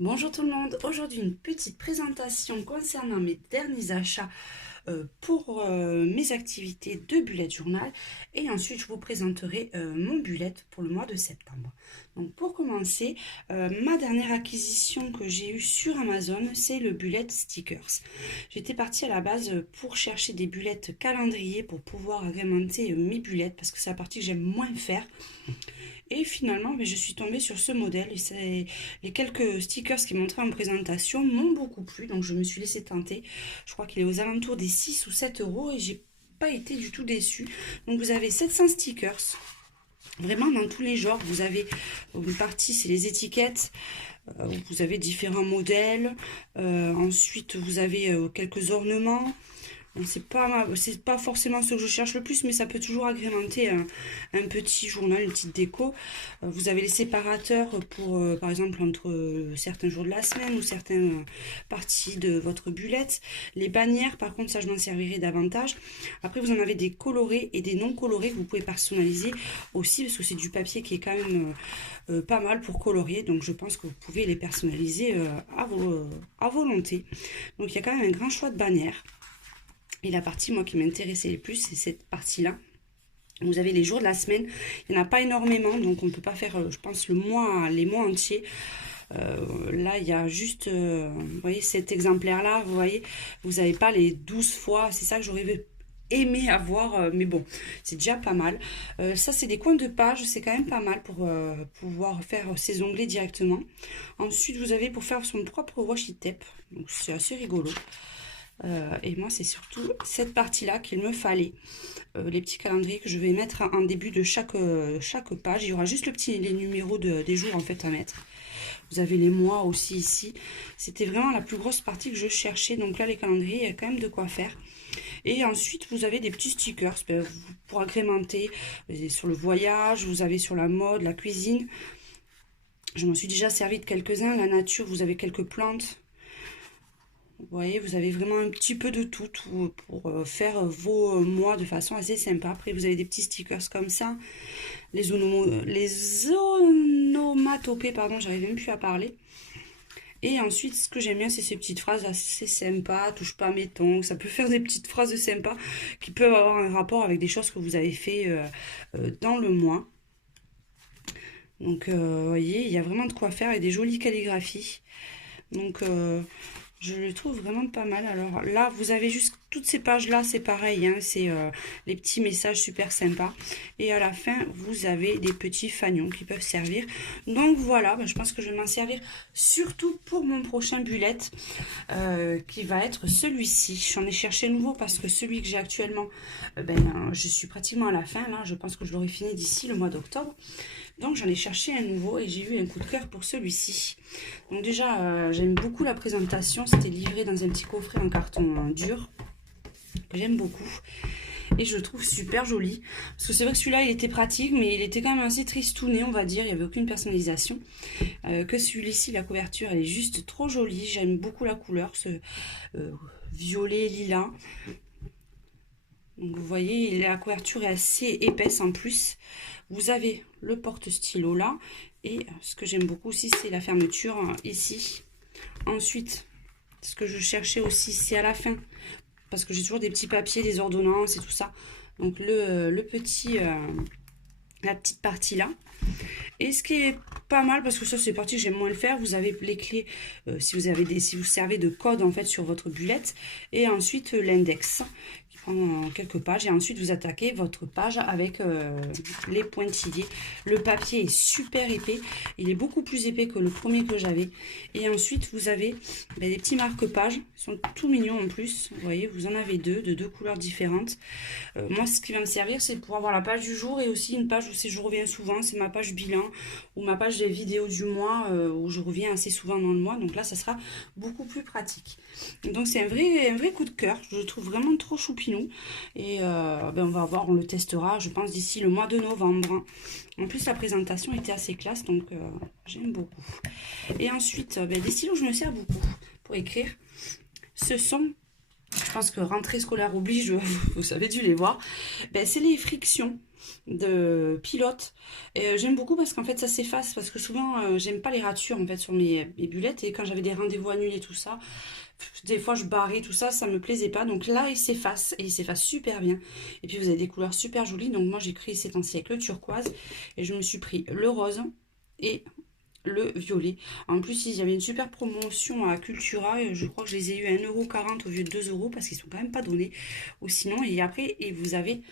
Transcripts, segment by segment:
Bonjour tout le monde, aujourd'hui une petite présentation concernant mes derniers achats pour mes activités de bullet journal et ensuite je vous présenterai mon bullet pour le mois de septembre. Donc pour commencer, ma dernière acquisition que j'ai eue sur Amazon, c'est le bullet stickers. J'étais partie à la base pour chercher des bullets calendrier pour pouvoir agrémenter mes bullets parce que c'est la partie que j'aime moins faire. Et finalement, je suis tombée sur ce modèle et les quelques stickers qui montraient en présentation m'ont beaucoup plu. Donc je me suis laissée tenter. Je crois qu'il est aux alentours des 6 ou 7 euros et j'ai pas été du tout déçue. Donc vous avez 700 stickers. Vraiment dans tous les genres. Vous avez une partie, c'est les étiquettes. Vous avez différents modèles. Ensuite, vous avez quelques ornements. C'est pas forcément ce que je cherche le plus, mais ça peut toujours agrémenter un petit journal, une petite déco. Vous avez les séparateurs pour, par exemple, entre certains jours de la semaine ou certaines parties de votre bullette. Les bannières, par contre, ça je m'en servirai davantage. Après, vous en avez des colorés et des non colorés que vous pouvez personnaliser aussi, parce que c'est du papier qui est quand même pas mal pour colorier. Donc, je pense que vous pouvez les personnaliser à volonté. Donc, il y a quand même un grand choix de bannières. Et la partie, moi, qui m'intéressait le plus, c'est cette partie-là. Vous avez les jours de la semaine. Il n'y en a pas énormément, donc on ne peut pas faire, je pense, les mois entiers. Là, il y a juste, vous voyez, cet exemplaire-là, vous voyez, vous n'avez pas les 12 fois. C'est ça que j'aurais aimé avoir, mais bon, c'est déjà pas mal. Ça, c'est des coins de page, c'est quand même pas mal pour pouvoir faire ses onglets directement. Ensuite, vous avez pour faire son propre washi tape. Donc, c'est assez rigolo. Et moi, c'est surtout cette partie-là qu'il me fallait. Les petits calendriers que je vais mettre en début de chaque page. Il y aura juste les numéros des jours en fait à mettre. Vous avez les mois aussi ici. C'était vraiment la plus grosse partie que je cherchais. Donc là, les calendriers, il y a quand même de quoi faire. Et ensuite, vous avez des petits stickers pour agrémenter sur le voyage. Vous avez sur la mode, la cuisine. Je m'en suis déjà servi de quelques-uns. La nature, vous avez quelques plantes. Vous voyez, vous avez vraiment un petit peu de tout pour faire vos mois de façon assez sympa. Après, vous avez des petits stickers comme ça. Les onomatopées, pardon, j'arrive même plus à parler. Et ensuite, ce que j'aime bien, c'est ces petites phrases assez sympas. Touche pas à mes tongs. Ça peut faire des petites phrases sympas qui peuvent avoir un rapport avec des choses que vous avez fait dans le mois. Donc, vous voyez, il y a vraiment de quoi faire et des jolies calligraphies. Donc, je le trouve vraiment pas mal. Alors là, vous avez juste toutes ces pages-là, c'est pareil, hein, c'est les petits messages super sympas. Et à la fin, vous avez des petits fanions qui peuvent servir. Donc voilà, je pense que je vais m'en servir surtout pour mon prochain bullet, qui va être celui-ci. J'en ai cherché un nouveau parce que celui que j'ai actuellement, je suis pratiquement à la fin. Là, je pense que je l'aurai fini d'ici le mois d'octobre. Donc j'en ai cherché un nouveau et j'ai eu un coup de cœur pour celui-ci. Donc déjà, j'aime beaucoup la présentation. C'était livré dans un petit coffret en carton dur que j'aime beaucoup. Et je le trouve super joli. Parce que c'est vrai que celui-là, il était pratique, mais il était quand même assez tristouné, on va dire. Il n'y avait aucune personnalisation. Que celui-ci, la couverture, elle est juste trop jolie. J'aime beaucoup la couleur, ce violet lilas. Donc vous voyez, la couverture est assez épaisse en plus. Vous avez le porte-stylo là. Et ce que j'aime beaucoup aussi, c'est la fermeture ici. Ensuite, ce que je cherchais aussi, c'est à la fin. Parce que j'ai toujours des petits papiers, des ordonnances et tout ça. Donc la petite partie là. Et ce qui est pas mal, parce que ça c'est partie que j'aime moins le faire, vous avez les clés si vous servez de code en fait sur votre bullet. Et ensuite l'index qui prend quelques pages. Et ensuite vous attaquez votre page avec les pointillés. Le papier est super épais. Il est beaucoup plus épais que le premier que j'avais. Et ensuite vous avez des petits marque-pages. Ils sont tout mignons en plus. Vous voyez, vous en avez deux, de deux couleurs différentes. Moi ce qui va me servir, c'est pour avoir la page du jour et aussi une page où je reviens souvent. C'est ma page bilan ou ma page des vidéos du mois où je reviens assez souvent dans le mois. Donc là, ça sera beaucoup plus pratique. Donc c'est un vrai coup de cœur. Je le trouve vraiment trop choupinou. Et on va voir, on le testera, je pense, d'ici le mois de novembre. En plus, la présentation était assez classe, donc j'aime beaucoup. Et ensuite, des stylos, je me sers beaucoup pour écrire. Ce sont... Je pense que rentrée scolaire oblige, vous avez dû les voir. C'est les frictions. de pilote. Et j'aime beaucoup parce qu'en fait ça s'efface, parce que souvent j'aime pas les ratures en fait sur mes bullettes, et quand j'avais des rendez-vous annulés tout ça, des fois je barrais tout ça, ça me plaisait pas. Donc là il s'efface, et il s'efface super bien. Et puis vous avez des couleurs super jolies. Donc moi j'ai pris ces temps-ci avec le turquoise, et je me suis pris le rose et le violet. En plus, il y avait une super promotion à Cultura, et je crois que je les ai eu à 1,40 € au lieu de 2 € parce qu'ils sont quand même pas donnés. Ou sinon, et après, et vous avez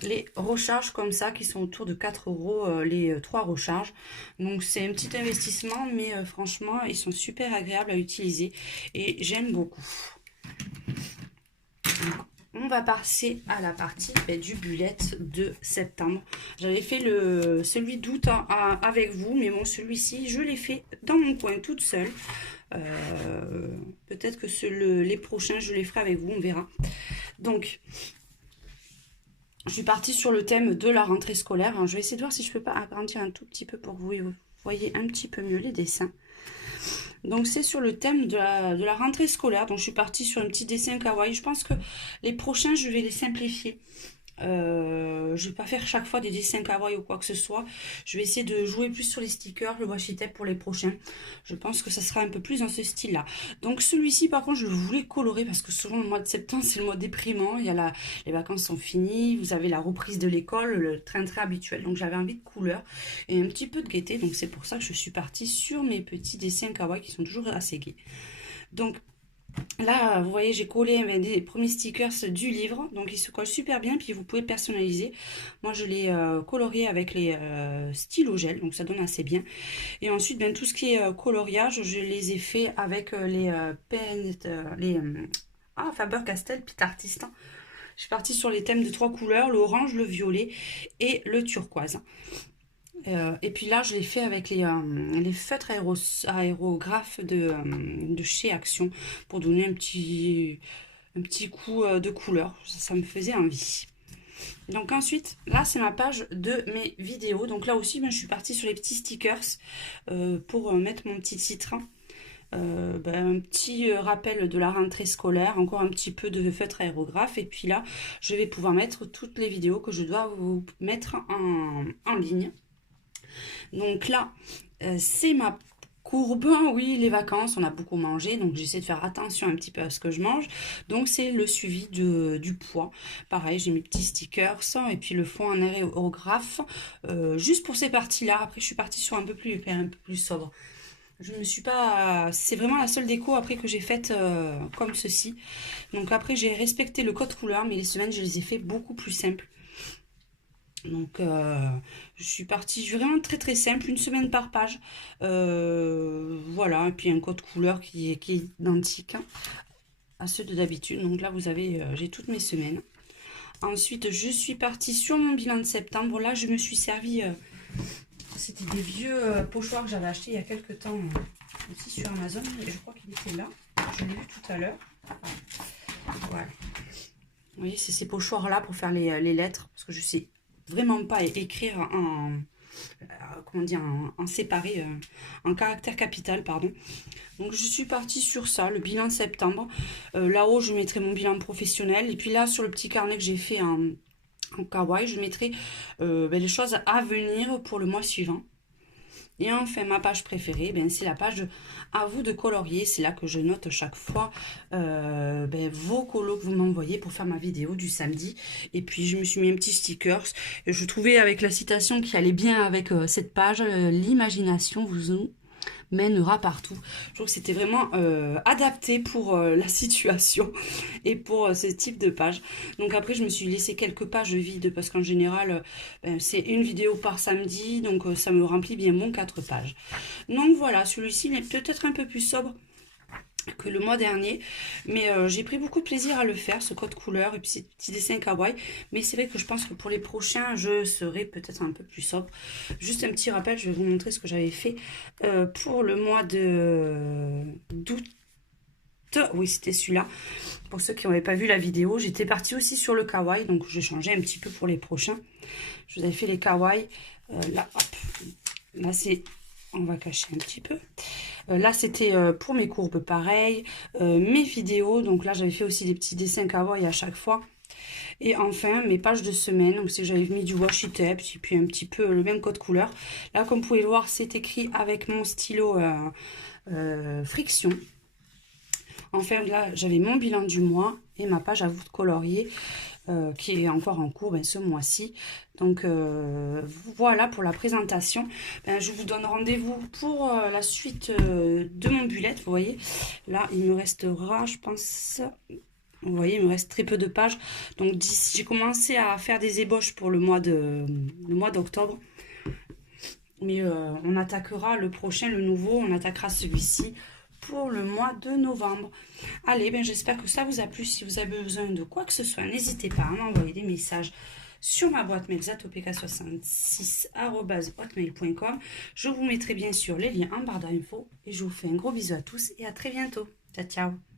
les recharges comme ça qui sont autour de 4 € les 3 recharges. Donc c'est un petit investissement, mais franchement, ils sont super agréables à utiliser et j'aime beaucoup. On va passer à la partie du bullet de septembre. J'avais fait celui d'août avec vous, mais bon, celui-ci, je l'ai fait dans mon coin toute seule. Peut-être que les prochains, je les ferai avec vous, on verra. Donc, je suis partie sur le thème de la rentrée scolaire. Alors, je vais essayer de voir si je peux pas agrandir un tout petit peu pour que vous voyez un petit peu mieux les dessins. Donc c'est sur le thème de la rentrée scolaire. Donc je suis partie sur un petit dessin kawaii. Je pense que les prochains, je vais les simplifier. Je vais pas faire chaque fois des dessins kawaii ou quoi que ce soit. Je vais essayer de jouer plus sur les stickers, le washi tape pour les prochains. Je pense que ça sera un peu plus dans ce style là. Donc celui-ci par contre je voulais colorer, parce que souvent le mois de septembre c'est le mois déprimant. Il y a les vacances sont finies, vous avez la reprise de l'école, le train-train habituel. Donc j'avais envie de couleur et un petit peu de gaieté. Donc c'est pour ça que je suis partie sur mes petits dessins kawaii qui sont toujours assez gais. Donc là, vous voyez, j'ai collé des premiers stickers du livre. Donc, ils se collent super bien. Puis, vous pouvez personnaliser. Moi, je l'ai colorié avec les stylos gel. Donc, ça donne assez bien. Et ensuite, ben, tout ce qui est coloriage, je les ai fait avec les Faber-Castell Pit Artist. Je suis partie sur les thèmes de 3 couleurs, le orange, le violet et le turquoise. Et puis là, je l'ai fait avec les feutres aérographes de chez Action pour donner un petit coup de couleur. Ça me faisait envie. Donc ensuite, là, c'est ma page de mes vidéos. Donc là aussi, je suis partie sur les petits stickers pour mettre mon petit titre. Un petit rappel de la rentrée scolaire, encore un petit peu de feutre aérographe, et puis là, je vais pouvoir mettre toutes les vidéos que je dois vous mettre en ligne. Donc là, c'est ma courbe. Oui, les vacances, on a beaucoup mangé, donc j'essaie de faire attention un petit peu à ce que je mange. Donc c'est le suivi du poids. Pareil, j'ai mes petits stickers et puis le fond en aérographe. Juste pour ces parties-là. Après, je suis partie sur un peu plus sobre. Je me suis pas... C'est vraiment la seule déco après que j'ai faite comme ceci. Donc après, j'ai respecté le code couleur, mais les semaines, je les ai fait beaucoup plus simples. Donc je suis partie vraiment très très simple, une semaine par page. Voilà, et puis un code couleur qui est identique à ceux de d'habitude. Donc là vous avez, j'ai toutes mes semaines. Ensuite je suis partie sur mon bilan de septembre. Là je me suis servi, c'était des vieux pochoirs que j'avais achetés il y a quelques temps aussi sur Amazon. Et je crois qu'il était là, je l'ai vu tout à l'heure. Voilà. Vous voyez, c'est ces pochoirs là pour faire les lettres, parce que je sais vraiment pas écrire en séparé, en caractère capital, pardon. Donc je suis partie sur ça, le bilan septembre. Là-haut, je mettrai mon bilan professionnel. Et puis là, sur le petit carnet que j'ai fait en kawaii, je mettrai les choses à venir pour le mois suivant. Et enfin, ma page préférée, c'est la page à vous de colorier. C'est là que je note chaque fois vos colos que vous m'envoyez pour faire ma vidéo du samedi. Et puis, je me suis mis un petit stickers. Et je trouvais avec la citation qui allait bien avec cette page, l'imagination vous mènera partout. Je trouve que c'était vraiment adapté pour la situation et pour ce type de page. Donc après, je me suis laissé quelques pages vides parce qu'en général, c'est une vidéo par samedi. Donc ça me remplit bien mon 4 pages. Donc voilà, celui-ci il est peut-être un peu plus sobre que le mois dernier, mais j'ai pris beaucoup de plaisir à le faire, ce code couleur et puis ces petits dessins kawaii. Mais c'est vrai que je pense que pour les prochains je serai peut-être un peu plus sobre. Juste un petit rappel, je vais vous montrer ce que j'avais fait pour le mois d'août. Oui, c'était celui-là. Pour ceux qui n'avaient pas vu la vidéo, j'étais partie aussi sur le kawaii, donc j'ai changé un petit peu pour les prochains. Je vous avais fait les kawaii. Là, hop, là c'est... On va cacher un petit peu. Là, c'était pour mes courbes, pareil. Mes vidéos. Donc là, j'avais fait aussi des petits dessins kawaii à chaque fois. Et enfin, mes pages de semaine, donc si j'avais mis du washi tape, et puis un petit peu le même code couleur. Là, comme vous pouvez le voir, c'est écrit avec mon stylo friction. Enfin, là, j'avais mon bilan du mois et ma page à vous de colorier qui est encore en cours ce mois-ci. Donc, voilà pour la présentation. Je vous donne rendez-vous pour la suite de mon bullet. Vous voyez, là, il me restera, je pense... Vous voyez, il me reste très peu de pages. Donc, d'ici, j'ai commencé à faire des ébauches pour le mois d'octobre. Mais on attaquera le prochain, le nouveau, on attaquera celui-ci pour le mois de novembre. Allez, j'espère que ça vous a plu. Si vous avez besoin de quoi que ce soit, n'hésitez pas à m'envoyer des messages sur ma boîte mail zatopk66@hotmail.com. Je vous mettrai bien sûr les liens en barre d'infos. Et je vous fais un gros bisou à tous et à très bientôt. Ciao, ciao.